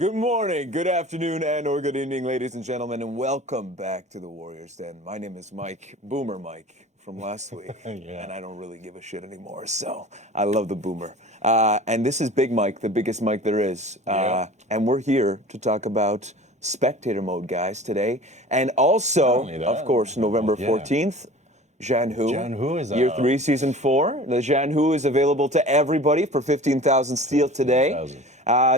Good morning, good afternoon, and or good evening, ladies and gentlemen, and welcome back to the Warriors Den. My name is Mike, Boomer Mike, from last week, and I don't really give a shit anymore, so I love the Boomer. And this is Big Mike, the biggest Mike there is, and we're here to talk about Spectator Mode, guys, today, and also, of course, November 14th, Janhu is Year 3, Season 4. The Janhu is available to everybody for 15,000 steel today.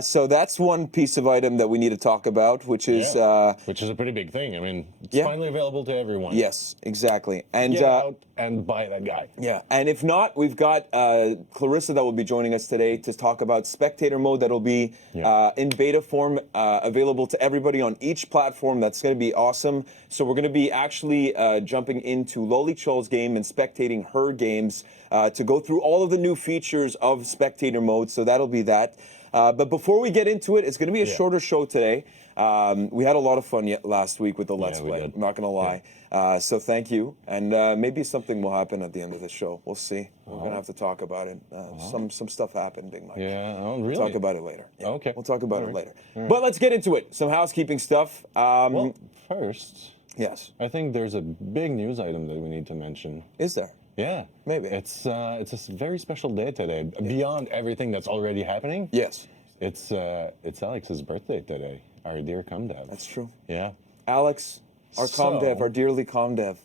So that's one piece of item that we need to talk about, which is a pretty big thing. I mean, it's finally available to everyone. Yes, exactly. And get out and buy that guy. Yeah, and if not, we've got Clarissa that will be joining us today to talk about Spectator Mode. That'll be in beta form, available to everybody on each platform. That's going to be awesome. So we're going to be actually jumping into Loli Chol's game and spectating her games to go through all of the new features of Spectator Mode. So that'll be that. But before we get into it, it's going to be a shorter show today. We had a lot of fun last week with the Let's Play. I'm not going to lie. So thank you. And maybe something will happen at the end of the show. We'll see. We're going to have to talk about it. Some stuff happened, Big Mike. Yeah, oh, really? We'll talk about it later. Yeah. Okay. We'll talk about it later. But let's get into it. Some housekeeping stuff. Well, first, yes. I think there's a big news item that we need to mention. Is there? Yeah. Maybe. It's a very special day today. Beyond everything that's already happening. Yes. It's Alex's birthday today. Our dear Comdev. That's true. Yeah. Alex, our Comdev, our dearly Comdev,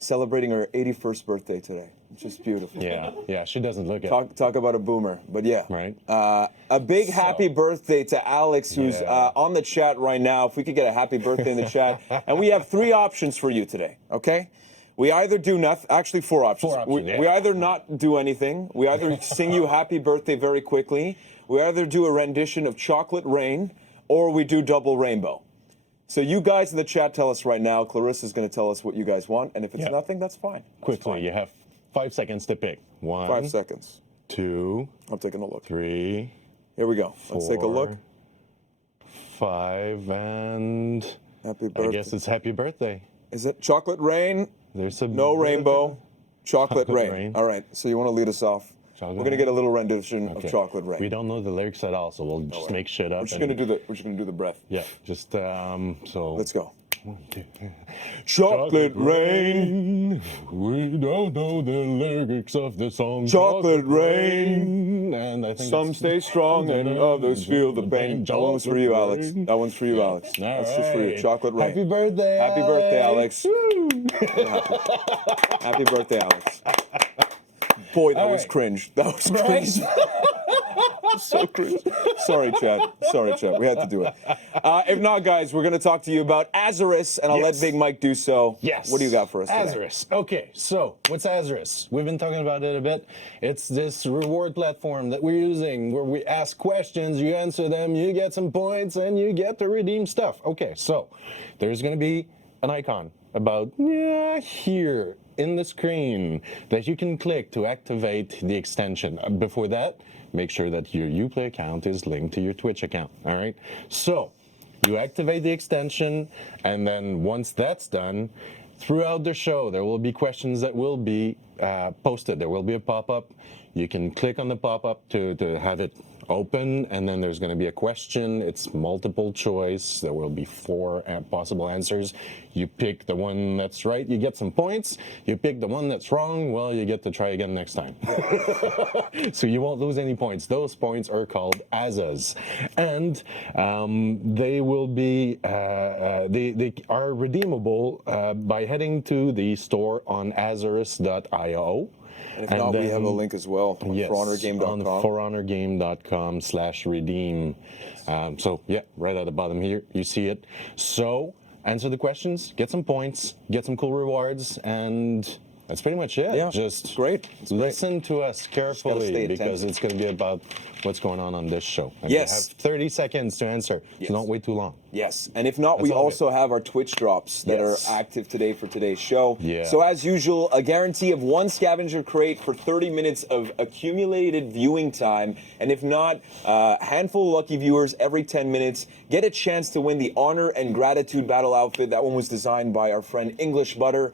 celebrating her 81st birthday today. Which is beautiful. Yeah, she doesn't look it. Talk about a boomer, but yeah. Right. A big happy birthday to Alex, who's on the chat right now. If we could get a happy birthday in the chat. And we have 3 options for you today, okay? We either do nothing, actually 4 options. We either not do anything, we either sing you happy birthday very quickly, we either do a rendition of Chocolate Rain, or we do Double Rainbow. So you guys in the chat tell us right now. Clarissa's going to tell us what you guys want, and if it's nothing, that's fine. Quickly, you have 5 seconds to pick. 1, 5 seconds. 2. I'm taking a look. 3. Here we go. Let's take a look. 5, and happy birthday. I guess it's happy birthday. Is it Chocolate Rain? There's a no rainbow. Chocolate Rain. All right. So you want to lead us off? We're going to get a little rendition of Chocolate Rain. We don't know the lyrics at all, so we'll just make shit up. We're just going to do the breath. Yeah. Just so. Let's go. 1, 2. Chocolate Rain. We don't know the lyrics of the song. Chocolate Rain. And I think some stay strong and others feel the pain. That one's for you, Alex. That one's for you, Alex. That's just for you. Chocolate Rain. Happy birthday, Happy birthday, Alex. Happy birthday, Alex. Boy, that was cringe. That was cringe. So cringe. Sorry, chat. We had to do it. If not, guys, we're going to talk to you about Azarus, and I'll let Big Mike do so. Yes. What do you got for us today? Azarus. Okay, so what's Azarus? We've been talking about it a bit. It's this reward platform that we're using where we ask questions, you answer them, you get some points, and you get to redeem stuff. Okay, so there's going to be an icon about here in the screen that you can click to activate the extension. Before that, make sure that your Uplay account is linked to your Twitch account. All right. So you activate the extension, and then once that's done, throughout the show, there will be questions that will be posted. There will be a pop-up. You can click on the pop-up to have it open, and then there's going to be a question. It's multiple choice. There will be 4 possible answers. You pick the one that's right, you get some points. You pick the one that's wrong, well, you get to try again next time. So you won't lose any points. Those points are called Azas, and they will be they are redeemable by heading to the store on azarus.io. And if not, we have a link as well on forhonorgame.com. On forhonorgame.com/redeem. So, right at the bottom here, you see it. So, answer the questions, get some points, get some cool rewards, and that's pretty much it. Yeah, just great. Listen to us carefully because it's going to be about what's going on this show. And yes. You have 30 seconds to answer, so don't wait too long. Yes, and if not, That's we all of also have our Twitch drops that Yes. are active today for today's show. Yeah. So as usual, a guarantee of 1 scavenger crate for 30 minutes of accumulated viewing time, and if not, a handful of lucky viewers every 10 minutes get a chance to win the Honor and Gratitude Battle outfit. That one was designed by our friend English Butter.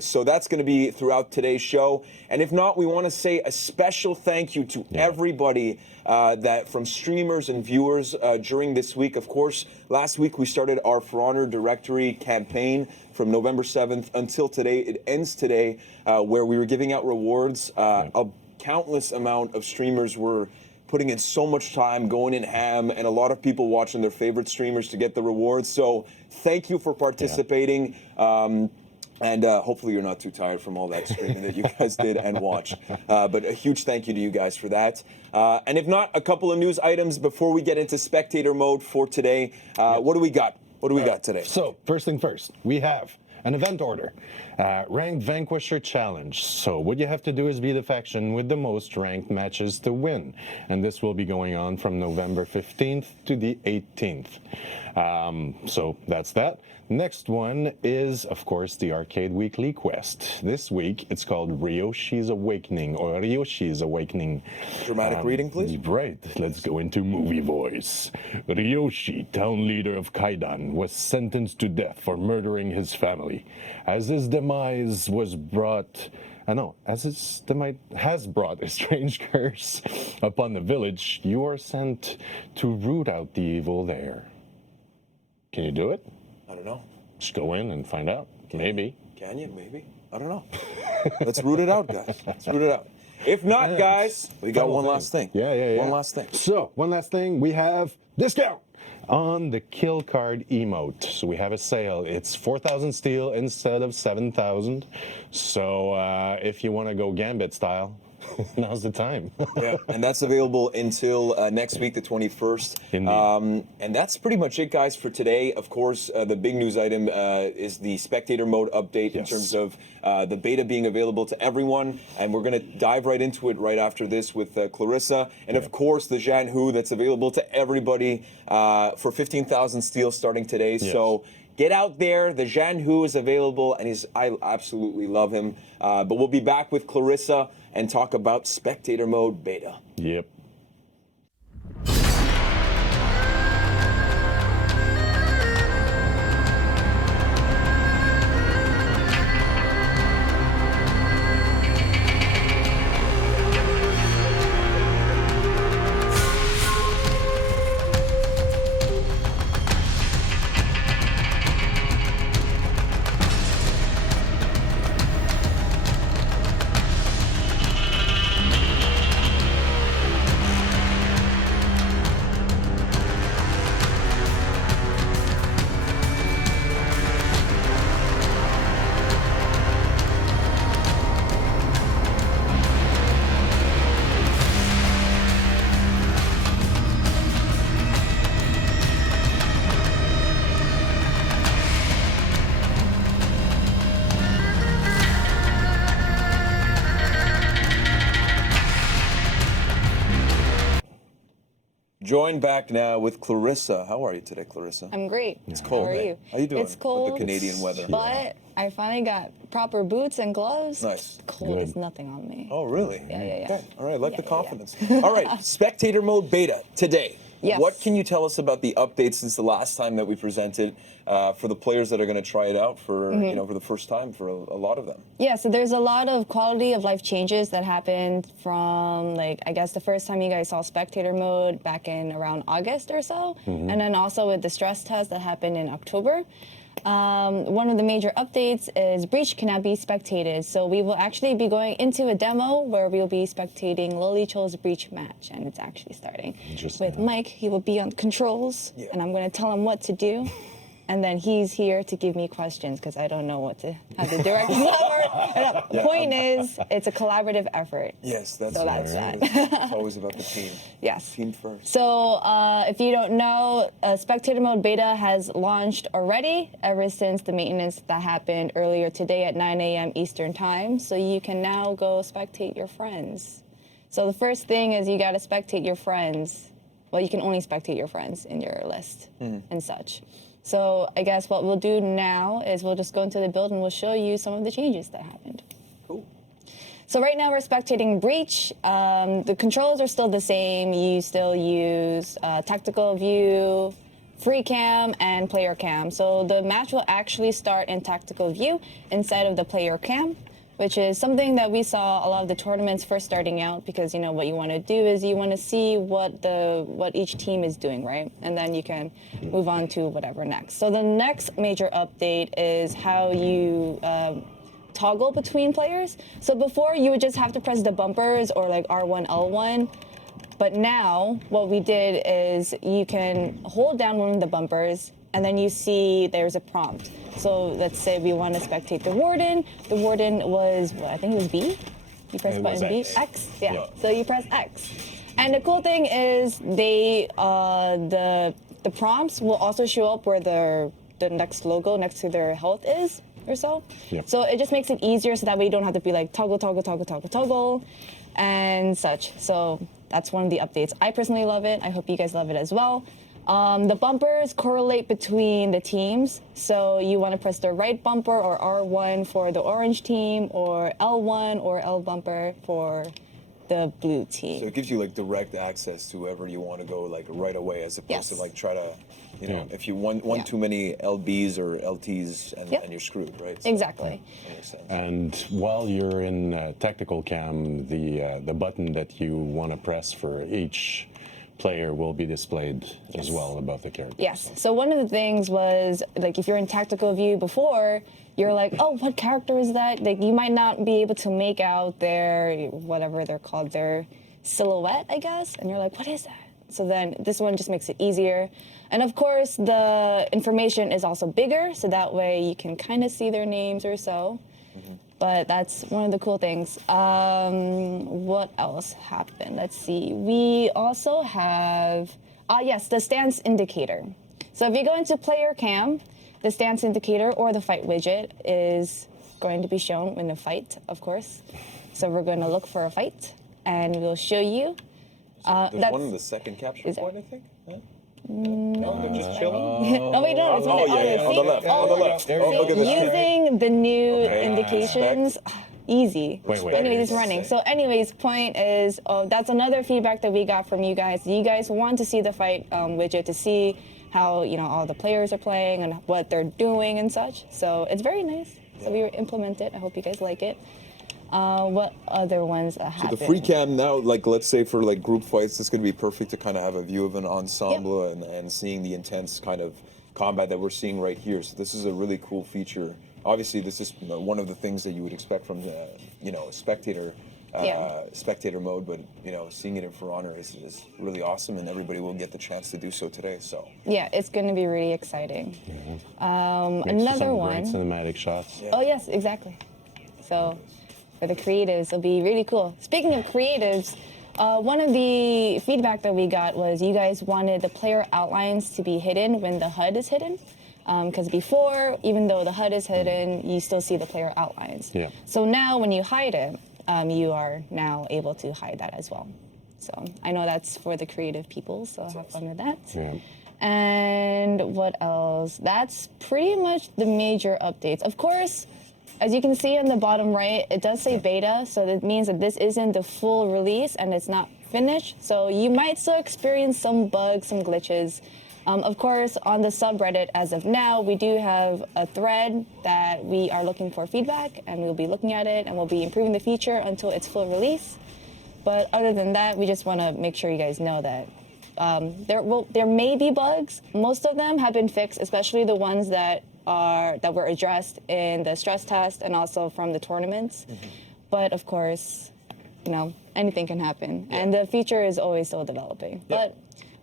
So that's going to be throughout today's show. And if not, we want to say a special thank you to everybody that from streamers and viewers during this week. Of course, last week we started our For Honor Directory campaign from November 7th until today. It ends today, where we were giving out rewards. A countless amount of streamers were putting in so much time, going in ham, and a lot of people watching their favorite streamers to get the rewards. So thank you for participating. And hopefully you're not too tired from all that streaming that you guys did and watched. But a huge thank you to you guys for that. And if not, a couple of news items before we get into spectator mode for today. What do we got? What do we got today? So, first thing first, we have an event order, ranked Vanquisher challenge. So what you have to do is be the faction with the most ranked matches to win. And this will be going on from November 15th to the 18th. So that's that. Next one is, of course, the Arcade Weekly Quest. This week, it's called Ryoshi's Awakening, or Ryoshi's Awakening. Dramatic reading, please. Right, let's go into movie voice. Ryoshi, town leader of Kaidan, was sentenced to death for murdering his family. As his demise was brought... has brought a strange curse upon the village, you are sent to root out the evil there. Can you do it? I don't know. Just go in and find out. Maybe. Can you? Maybe. I don't know. Let's root it out, guys. Let's root it out. If not, guys, we got one last thing. Yeah. One last thing. So, one last thing, we have discount on the kill card emote. So we have a sale. It's 4,000 steel instead of 7,000. So if you want to go Gambit style, now's the time. Yeah, and that's available until next week, the 21st. Indeed. And that's pretty much it, guys, for today. Of course, the big news item is the Spectator Mode update in terms of the beta being available to everyone. And we're going to dive right into it right after this with Clarissa. And of course, the Jan Hu that's available to everybody for 15,000 steel starting today. Yes. So get out there. The Jan Hu is available, and I absolutely love him. But we'll be back with Clarissa and talk about Spectator Mode beta. Yep. Joined back now with Clarissa. How are you today, Clarissa? I'm great. It's cold. How are eh? you? How you doing It's cold. with the Canadian weather? But I finally got proper boots and gloves. Nice. Cold Good. is nothing on me. Oh, really? Yeah. Okay. All right. I like the Yeah. confidence. All right. Spectator Mode beta today. Yes. What can you tell us about the updates since the last time that we presented for the players that are going to try it out for for the first time for a lot of them? Yeah, so there's a lot of quality of life changes that happened from, like, I guess the first time you guys saw Spectator Mode back in around August or so. And then also with the stress test that happened in October. One of the major updates is Breach cannot be spectated. So we will actually be going into a demo where we'll be spectating Lily Cho's Breach match, and it's actually starting. Interesting. With Mike, he will be on controls, and I'm going to tell him what to do. And then he's here to give me questions because I don't know how to direct him. Point is, it's a collaborative effort. Yes, that's So that's right. that. It's always about the team. Yes. Team first. So if you don't know, Spectator Mode Beta has launched already ever since the maintenance that happened earlier today at 9 a.m. Eastern Time. So you can now go spectate your friends. So the first thing is you got to spectate your friends. well, you can only spectate your friends in your list and such. So I guess what we'll do now is we'll just go into the build and we'll show you some of the changes that happened. Cool. So right now we're spectating Breach. The controls are still the same. You still use tactical view, free cam, and player cam. So the match will actually start in tactical view instead of the player cam, which is something that we saw a lot of the tournaments first starting out, because you know what you want to do is you want to see what each team is doing, right? And then you can move on to whatever next. So the next major update is how you toggle between players. So before you would just have to press the bumpers or like R1, L1. But now what we did is you can hold down one of the bumpers and then you see there's a prompt. So let's say we want to spectate the warden. The warden was, I think it was B. You press button B, X. Yeah. So you press X. And the cool thing is the prompts will also show up where the next logo next to their health is or so. Yep. So it just makes it easier so that way you don't have to be like toggle and such. So that's one of the updates. I personally love it. I hope you guys love it as well. The bumpers correlate between the teams. So you want to press the right bumper or R1 for the orange team, or L1 or L bumper for the blue team. So it gives you like direct access to wherever you want to go, like right away, as opposed to like try to, you know, if you want too many LBs or LTs and you're screwed, right? So, Exactly. that makes sense. And while you're in tactical cam, the button that you want to press for each player will be displayed as well above the character. Yes. So one of the things was, like, if you're in tactical view before, you're like, oh, what character is that? Like, you might not be able to make out their, whatever they're called, their silhouette, I guess. And you're like, what is that? So then this one just makes it easier. And of course, the information is also bigger, so that way you can kind of see their names or so. But that's one of the cool things. What else happened? Let's see. We also have, yes, the stance indicator. So if you go into player cam, the stance indicator or the fight widget is going to be shown in a fight, of course. So we're going to look for a fight, and we'll show you. There's one in the second capture point, I think. Right? No, they're just chilling. Oh wait, no, it's Oh, yeah, on the left. On the left. Oh, look at this. Using the new Okay. indications, easy. Wait. Anyways, it's running. So anyways, point is, that's another feedback that we got from you guys. You guys want to see the fight widget to see how, you know, all the players are playing and what they're doing and such. So it's very nice. So we implement it. I hope you guys like it. What other ones happen? So the free cam now, like let's say for like group fights, it's going to be perfect to kind of have a view of an ensemble and seeing the intense kind of combat that we're seeing right here. So this is a really cool feature. Obviously, this is one of the things that you would expect from the, you know, spectator mode, but you know, seeing it in For Honor is really awesome, and everybody will get the chance to do so today. So yeah, it's going to be really exciting. Next to Another some one. great cinematic shots. Oh yes, exactly. So for the creatives, it'll be really cool. Speaking of creatives, one of the feedback that we got was you guys wanted the player outlines to be hidden when the HUD is hidden. Because before, even though the HUD is hidden, you still see the player outlines. Yeah. So now when you hide it, you are now able to hide that as well. So I know that's for the creative people, so have fun with that. Yeah. And what else? That's pretty much the major updates. Of course, as you can see on the bottom right, it does say beta, so that means that this isn't the full release and it's not finished. So you might still experience some bugs, some glitches. Of course, on the subreddit, as of now, we do have a thread that we are looking for feedback, and we'll be looking at it, and we'll be improving the feature until its full release. But other than that, we just want to make sure you guys know that there may be bugs. Most of them have been fixed, especially the ones that were addressed in the stress test and also from the tournaments. But of course, you know, anything can happen, and the feature is always still developing. But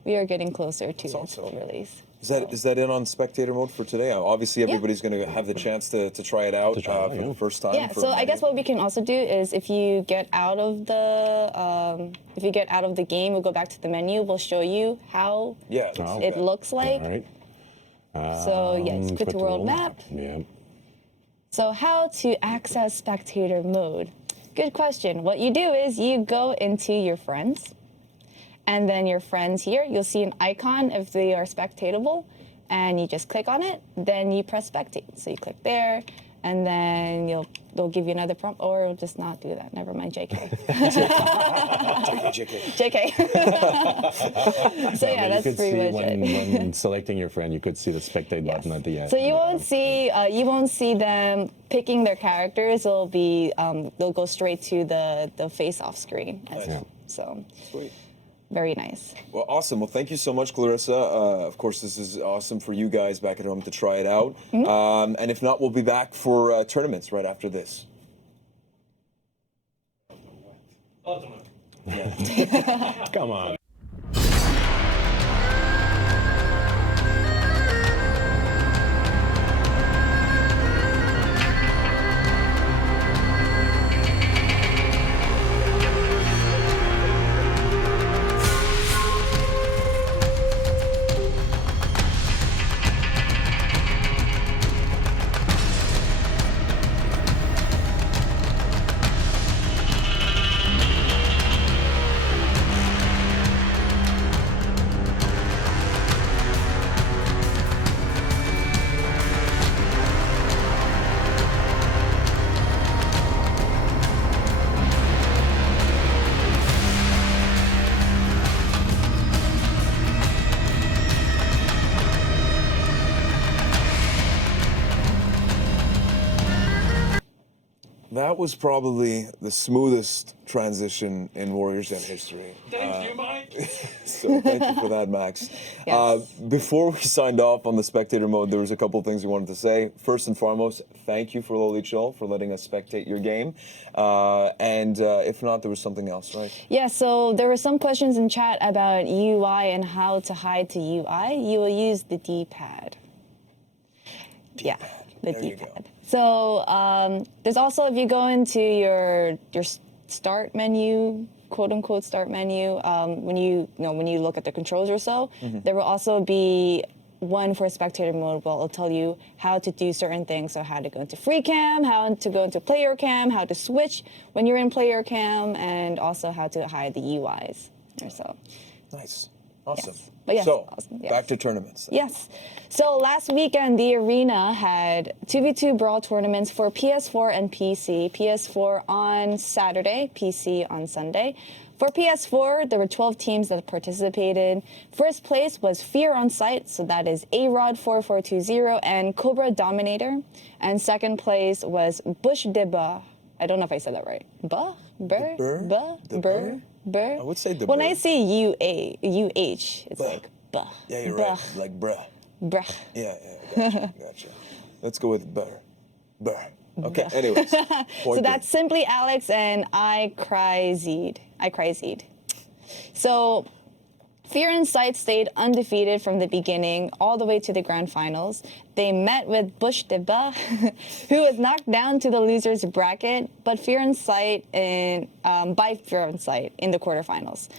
we are getting closer to its full release. is that it on spectator mode for today? Obviously, everybody's going to have the chance to try it out for the first time. Yeah. So I guess what we can also do is if you get out of the game, we'll go back to the menu. We'll show you how it looks like. All right. So yes, quit the world map. Yeah. So how to access spectator mode? Good question. What you do is you go into your friends, and then your friends here, you'll see an icon if they are spectatable, and you just click on it, then you press spectate. So you click there, and then they'll give you another prompt, or it'll just not do that. Never mind, JK. JK. So yeah, that's pretty much it. When selecting your friend, you could see the spectate button at the end. So you won't see them picking their characters. It'll be they'll go straight to the face-off screen. So Sweet. very nice. Well, awesome. Well, thank you so much, Clarissa. Of course, this is awesome for you guys back at home to try it out. And if not, we'll be back for tournaments right after this. Come on. That was probably the smoothest transition in Warriors Den history. Thank you, Mike. So thank you for that, Max. Yes. Before we signed off on the spectator mode, there was a couple of things we wanted to say. First and foremost, thank you for Loli Chol for letting us spectate your game. And if not, there was something else, right? Yeah, so there were some questions in chat about UI and how to hide to UI. You will use the D-pad. Yeah, the There you go. D-pad. So there's also, if you go into your start menu, quote unquote start menu, when you look at the controls or so, there will also be one for spectator mode. Well, it'll tell you how to do certain things. So how to go into free cam, how to go into player cam, how to switch when you're in player cam, and also how to hide the UIs or so. Nice. Awesome. Yes. But yes, so, awesome, yes. back to tournaments. Yes. So last weekend, the Arena had 2v2 Brawl tournaments for PS4 and PC. PS4 on Saturday, PC on Sunday. For PS4, there were 12 teams that participated. First place was Fear on Sight, so that is A-Rod4420 and Cobra Dominator. And second place was Bush de Ba. I don't know if I said that right. Ba? Burr? Burr? Ba? The Burr? Burr? I would say the When burr. I say UH, it's Buh. like bah. Yeah, you're Bah. right. Like bruh. Bruh. Yeah, gotcha. Let's go with burr. Burr. Okay, anyways. So that's Simply Alex and I Cry Zed. So Fear and Sight stayed undefeated from the beginning all the way to the grand finals. They met with Bush de Ba, who was knocked down to the losers bracket, but Fear and Sight by Fear and Sight in the quarterfinals.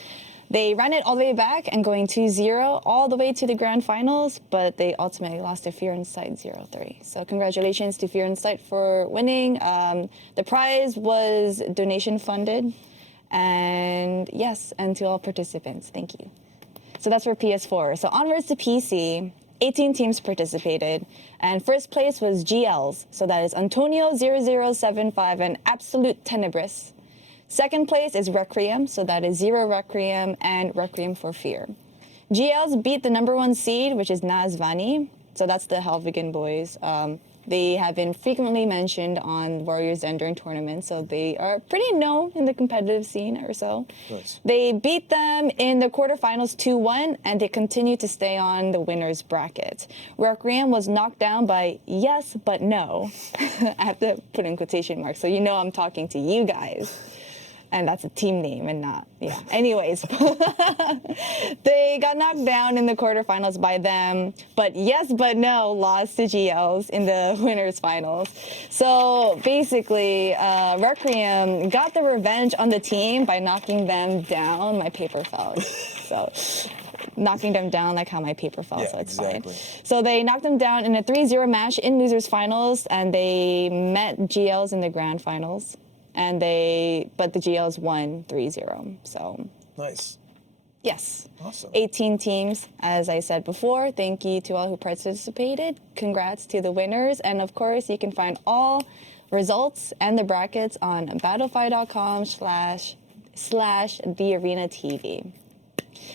They ran it all the way back and going 2-0 all the way to the grand finals, but they ultimately lost to Fear and Sight 0-3. So congratulations to Fear and Sight for winning. The prize was donation funded. And yes, and to all participants, thank you. So that's for PS4. So onwards to PC, 18 teams participated. And first place was GLs. So that is Antonio 0075 and Absolute Tenebris. Second place is Requiem, so that is Zero Requiem and Requiem for Fear. GLs beat the number 1 seed, which is Nazvani, so that's the Helvigan boys. They have been frequently mentioned on Warriors Den during tournaments, so they are pretty known in the competitive scene or so. Nice. They beat them in the quarterfinals 2-1, and they continue to stay on the winner's bracket. Requiem was knocked down by yes, but no. I have to put in quotation marks, so you know I'm talking to you guys. And that's a team name and not, yeah. Anyways, they got knocked down in the quarterfinals by them, but yes, but no, lost to GLs in the winners finals. So basically, Requiem got the revenge on the team by knocking them down. My paper fell. So knocking them down like how my paper fell, Yeah, so it's exactly. fine. So they knocked them down in a 3-0 match in losers finals, and they met GLs in the grand finals. But the GLs won 3-0. So nice. Yes. Awesome. 18 teams, as I said before. Thank you to all who participated. Congrats to the winners. And of course, you can find all results and the brackets on battlefy.com/thearenatv.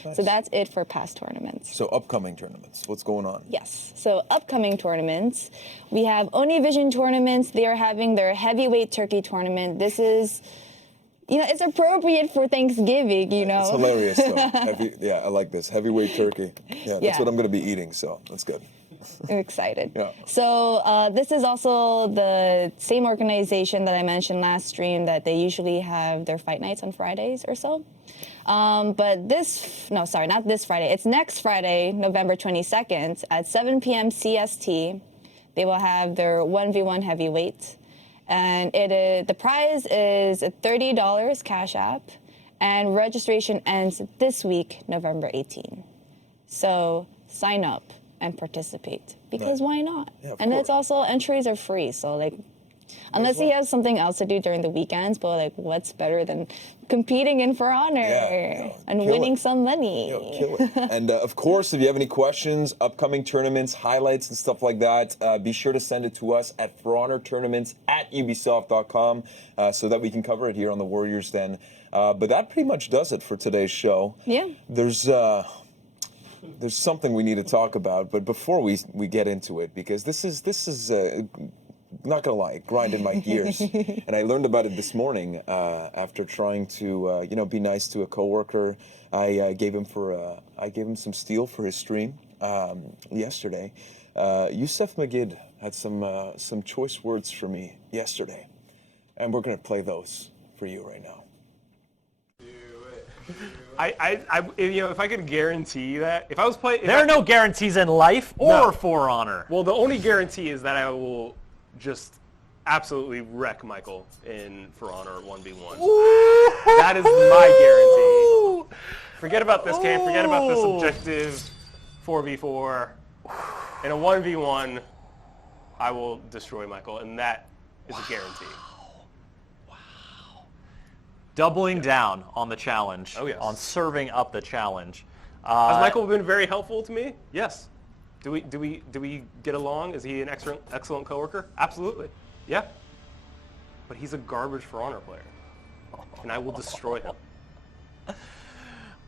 Nice. So that's it for past tournaments. So upcoming tournaments, what's going on? Yes. So upcoming tournaments, we have Onivision tournaments. They are having their heavyweight turkey tournament. This is, it's appropriate for Thanksgiving, It's hilarious, though. I like this. Heavyweight turkey. Yeah, that's what I'm going to be eating, so that's good. I'm excited. Yeah. So this is also the same organization that I mentioned last stream that they usually have their fight nights on Fridays or so. But not this Friday. It's next Friday, November 22nd at 7 p.m. CST. They will have their 1v1 heavyweight. And the prize is $30 Cash App. And registration ends this week, November 18. So sign up and participate. Because why not? Yeah, and course. it's also, entries are free. So unless he has something else to do during the weekends, but what's better than competing in For Honor and kill winning it. some money? Kill it. And of course, if you have any questions, upcoming tournaments, highlights, and stuff like that, be sure to send it to us at forhonortournaments@ubisoft.com so that we can cover it here on the Warriors Den. But that pretty much does it for today's show. Yeah. There's something we need to talk about, but before we get into it, because this is not gonna lie, grinding my gears, and I learned about it this morning after trying to be nice to a coworker. I gave him some steel for his stream yesterday. Yusef Magid had some choice words for me yesterday, and we're gonna play those for you right now. If I could guarantee that, if I was playing, There are no guarantees in life or For Honor. Well, the only guarantee is that I will just absolutely wreck Michael in For Honor 1v1. That is my guarantee. Forget about this game. Forget about this objective 4v4. In a 1v1, I will destroy Michael, and that is a guarantee. Doubling down on the challenge. Oh, yes. On serving up the challenge. Has Michael been very helpful to me? Yes. Do we get along? Is he an excellent coworker? Absolutely. Yeah. But he's a garbage For Honor player, and I will destroy him.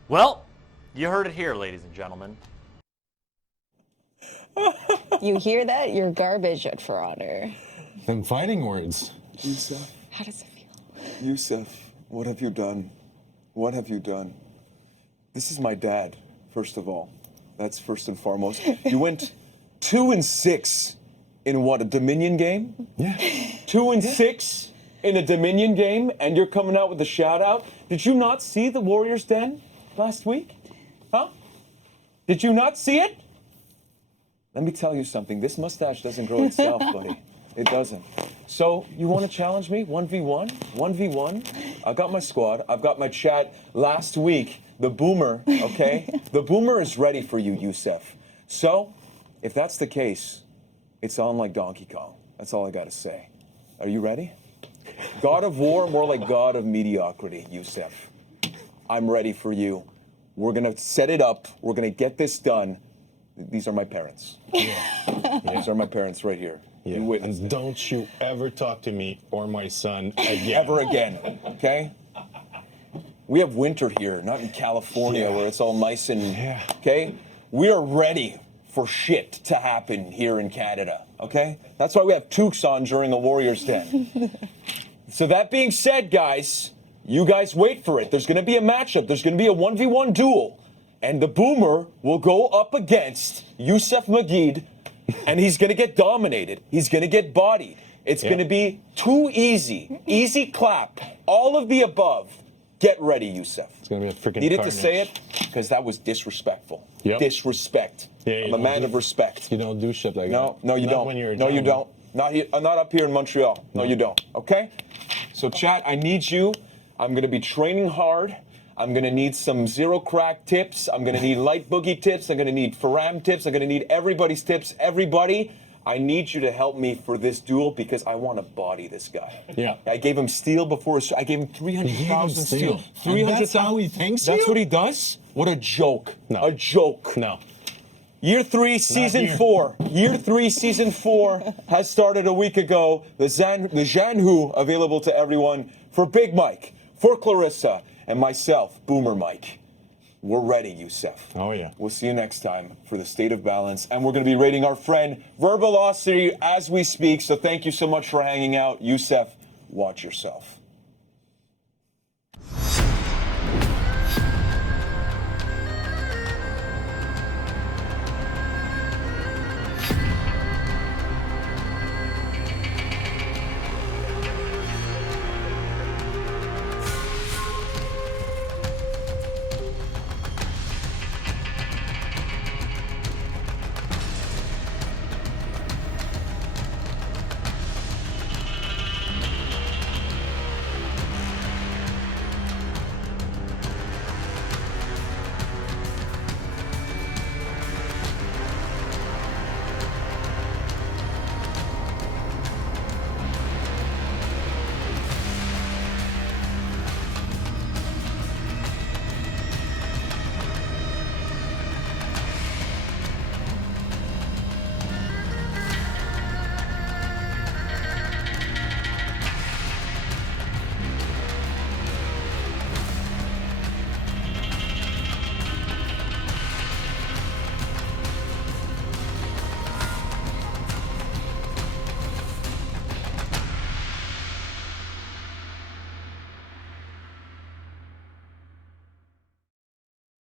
Well, you heard it here, ladies and gentlemen. You hear that? You're garbage at For Honor. Them fighting words. Yusef, How does it feel? Yusef, what have you done? What have you done? This is my dad, first of all. That's first and foremost. You went 2-6 in what, a Dominion game? Yeah. 2-6 in a Dominion game, and you're coming out with a shout out. Did you not see the Warriors Den last week? Huh? Did you not see it? Let me tell you something. This mustache doesn't grow itself, buddy. It doesn't. So you want to challenge me 1v1? 1v1? I've got my squad. I've got my chat. Last week, the Boomer, okay? The Boomer is ready for you, Yusef. So if that's the case, it's on like Donkey Kong. That's all I got to say. Are you ready? God of War, more like God of Mediocrity, Yusef. I'm ready for you. We're going to set it up. We're going to get this done. These are my parents. These are my parents right here. Yeah. You witnessed And it. don't you ever talk to me or my son again. Ever again, okay? We have winter here, not in California where it's all nice and, okay? We are ready for shit to happen here in Canada, okay? That's why we have toques on during a Warriors Den. So that being said, guys, you guys wait for it. There's gonna be a matchup. There's gonna be a 1v1 duel. And the Boomer will go up against Yusef Magid, and he's gonna get dominated. He's gonna get bodied. It's gonna be too easy. Easy clap. All of the above. Get ready, Yusef. It's going to be a freaking Needed carnage. to say it because that was disrespectful. Yep. Disrespect. Yeah, you I'm a don't man do- of respect. You don't do shit like No, that. no, you Not don't. When you're a No, you gentleman. don't. Not here. Not up here in Montreal. No, you don't. Okay. So, chat, I need you. I'm gonna be training hard. I'm gonna need some zero crack tips. I'm gonna need light boogie tips. I'm gonna need Faram tips. I'm gonna need everybody's tips. Everybody, I need you to help me for this duel because I want to body this guy. Yeah. I gave him steel before. I gave him 300,000 steel. And that's how he thinks That's you? what he does. What a joke. No. A joke. No. Year 3, Season here. 4. Year 3, Season 4 has started a week ago. The Zhanhu available to everyone. For Big Mike, for Clarissa, and myself, Boomer Mike. We're ready, Youssef. Oh, yeah. We'll see you next time for the State of Balance. And we're going to be rating our friend Verbalocity as we speak. So thank you so much for hanging out. Youssef, watch yourself.